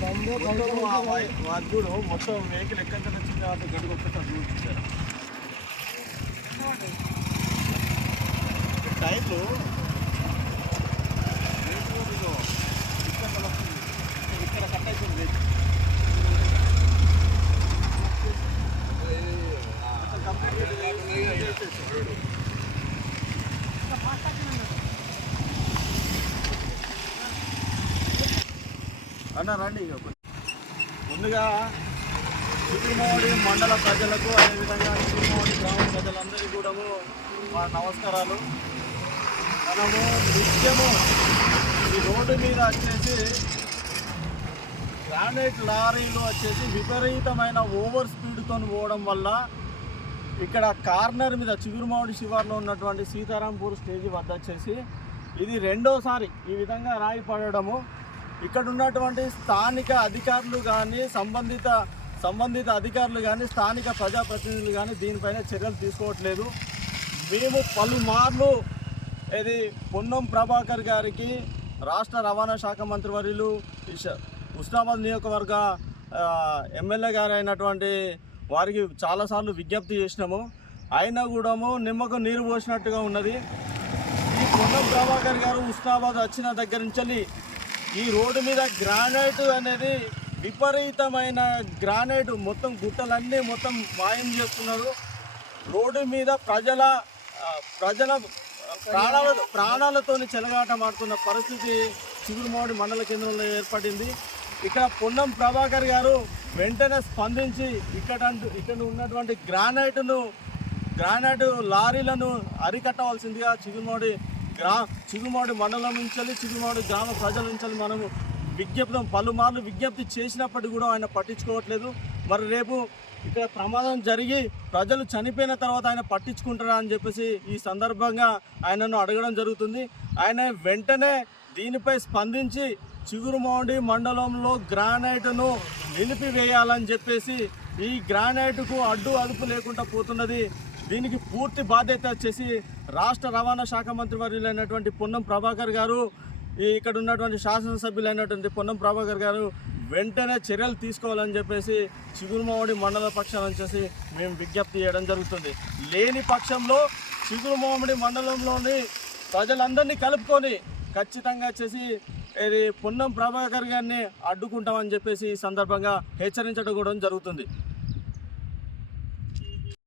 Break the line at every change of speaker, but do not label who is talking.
వాళ్ళు చూడు మొత్తం వెహికల్ ఎక్కడి వచ్చింది అది గడుగు ఒక్కసారి చూపించారు టైర్లు ఇక్కడ కట్ అవుతుంది అన్న రండి ముందుగా చిరుమోడి మండల ప్రజలకు అదేవిధంగా చిరుమోడి గ్రామ ప్రజలందరికీ కూడా మా నమస్కారాలు. మనము నిత్యము ఈ రోడ్డు మీద వచ్చేసి గ్రానైట్ లారీలు వచ్చేసి విపరీతమైన ఓవర్ స్పీడ్తో పోవడం వల్ల ఇక్కడ కార్నర్ మీద చిగురుమామిడి శివార్లో ఉన్నటువంటి సీతారాంపూర్ స్టేజ్ వద్ద వచ్చేసి ఇది రెండోసారి ఈ విధంగా రాయి పడడము. ఇక్కడ ఉన్నటువంటి స్థానిక అధికారులు కానీ సంబంధిత సంబంధిత అధికారులు కానీ స్థానిక ప్రజాప్రతినిధులు కానీ దీనిపైన చర్యలు తీసుకోవట్లేదు. మేము పలుమార్లు ఇది పొన్నం ప్రభాకర్ గారికి రాష్ట్ర రవాణా శాఖ మంత్రివర్యులు వర్యులు ఉస్నాబాద్ నియోజకవర్గ ఎమ్మెల్యే గారు అయినటువంటి వారికి చాలాసార్లు విజ్ఞప్తి చేసినాము. అయినా కూడాము నిమ్మకు నీరు పోసినట్టుగా ఉన్నది. ఈ పొన్నం ప్రభాకర్ గారు ఉస్నాబాద్ వచ్చిన దగ్గర నుంచి ఈ రోడ్డు మీద గ్రానైట్ అనేది విపరీతమైన గ్రానైట్. మొత్తం గుట్టలన్నీ మొత్తం మాయం చేస్తున్నారు. రోడ్డు మీద ప్రజల ప్రజల ప్రాణాల ప్రాణాలతోనే చెలగాట మాడుతున్న పరిస్థితి చిగురుమౌడి మండల కేంద్రంలో ఏర్పడింది. ఇక్కడ పొన్నం ప్రభాకర్ గారు వెంటనే స్పందించి ఇక్కడ ఇక్కడ ఉన్నటువంటి గ్రానైట్ను గ్రానైట్ లారీలను అరికట్టవలసిందిగా చిగురుమోడి గ్రా చిగురుమాడి మండలం నుంచి చిగురుమాడి గ్రామ ప్రజల నుంచి మనము విజ్ఞప్తి పలుమార్లు విజ్ఞప్తి చేసినప్పటికీ కూడా ఆయన పట్టించుకోవట్లేదు. మరి రేపు ఇక్కడ ప్రమాదం జరిగి ప్రజలు చనిపోయిన తర్వాత ఆయన పట్టించుకుంటారా అని చెప్పేసి ఈ సందర్భంగా ఆయనను అడగడం జరుగుతుంది. ఆయన వెంటనే దీనిపై స్పందించి చిగురుమౌండి మండలంలో గ్రానైట్ను నిలిపివేయాలని చెప్పేసి ఈ గ్రానైట్కు అడ్డు అదుపు లేకుండా పోతున్నది దీనికి పూర్తి బాధ్యత వచ్చేసి రాష్ట్ర రవాణా శాఖ మంత్రి వర్యులైనటువంటి పొన్నం ప్రభాకర్ గారు ఇక్కడ ఉన్నటువంటి శాసనసభ్యులైనటువంటి పొన్నం ప్రభాకర్ గారు వెంటనే చర్యలు తీసుకోవాలని చెప్పేసి చిగురుమావడి మండల పక్షాన్ని వచ్చేసి మేము విజ్ఞప్తి చేయడం జరుగుతుంది. లేని పక్షంలో చిగురుమామిడి మండలంలోని ప్రజలందరినీ కలుపుకొని ఖచ్చితంగా వచ్చేసి ఇది పొన్నం ప్రభాకర్ గారిని అడ్డుకుంటామని చెప్పేసి ఈ సందర్భంగా హెచ్చరించడం కూడా జరుగుతుంది.